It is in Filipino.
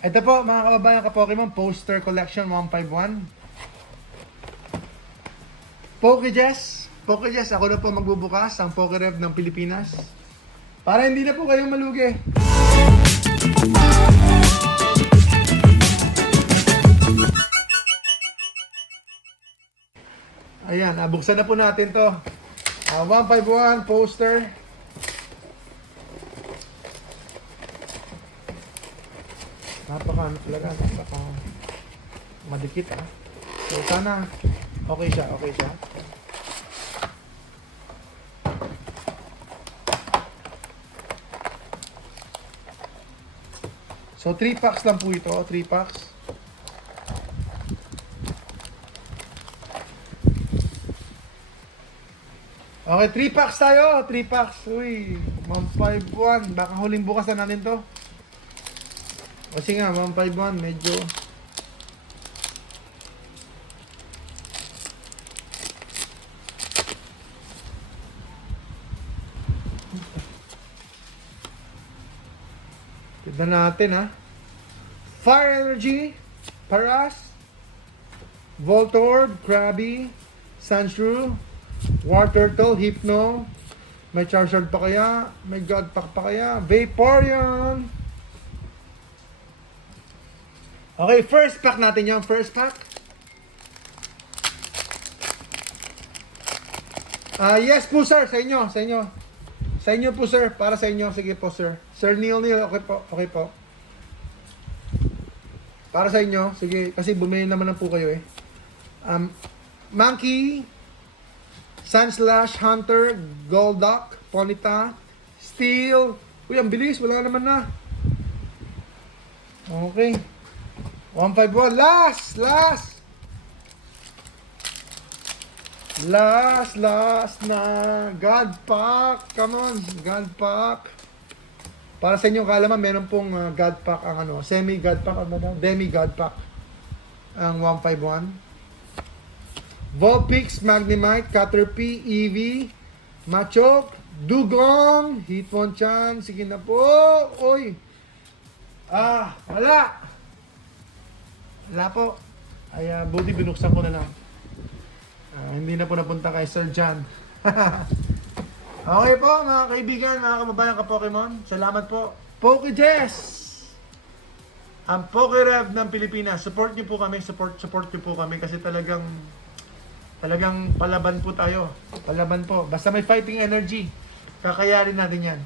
Ito po mga kababayan ka-Pokemon, Poster Collection 151. Pokejess, ako na po magbubukas ang Pokerev ng Pilipinas. Para hindi na po kayo malugi. Ayan, buksan na po natin to. 151 poster. Napaka madikit So sana okay siya. So 3 packs lang po ito, 3 packs. Okay, 3 packs tayo, 3 packs. Uy, 151. Baka huling bukas na natin to. Kasi nga, 151, medyo... Tignan natin Fire Energy, Paras, Voltorb, Krabby, Sandshrew, War Turtle, Hypno, may Charizard pa kaya, may Godpack pa kaya, Vaporeon. Okay, first pack natin yung first pack. Yes po sir, sa inyo. Sa inyo po sir, para sa inyo. Sige po sir. Sir Neil, okay po. Para sa inyo, sige, kasi bumili naman na po kayo Monkey, Sandslash, Hunter, Golduck, Ponyta, Steel. Uy, ang bilis, wala naman na. Okay. 151, last na Godpack. Come on, Godpack. Para sa inyong kaalaman, meron pong Godpack ang semi-Godpack, demi-Godpack ang 151. Vulpix, Magnemite, Caterpie, Eevee, Machoke, Dugong, Hitmonchan. Sige na po. Oy. Wala po. Ay, buti binuksan ko na lang. Hindi na po napunta kay Sir John. Okay po, mga kaibigan, mga kababayan ka-Pokemon. Salamat po. Pokejess! Ang Pokerev ng Pilipinas. Support niyo po kami. Support niyo po kami kasi talagang palaban po tayo. Palaban po. Basta may fighting energy, kakayarin natin yan.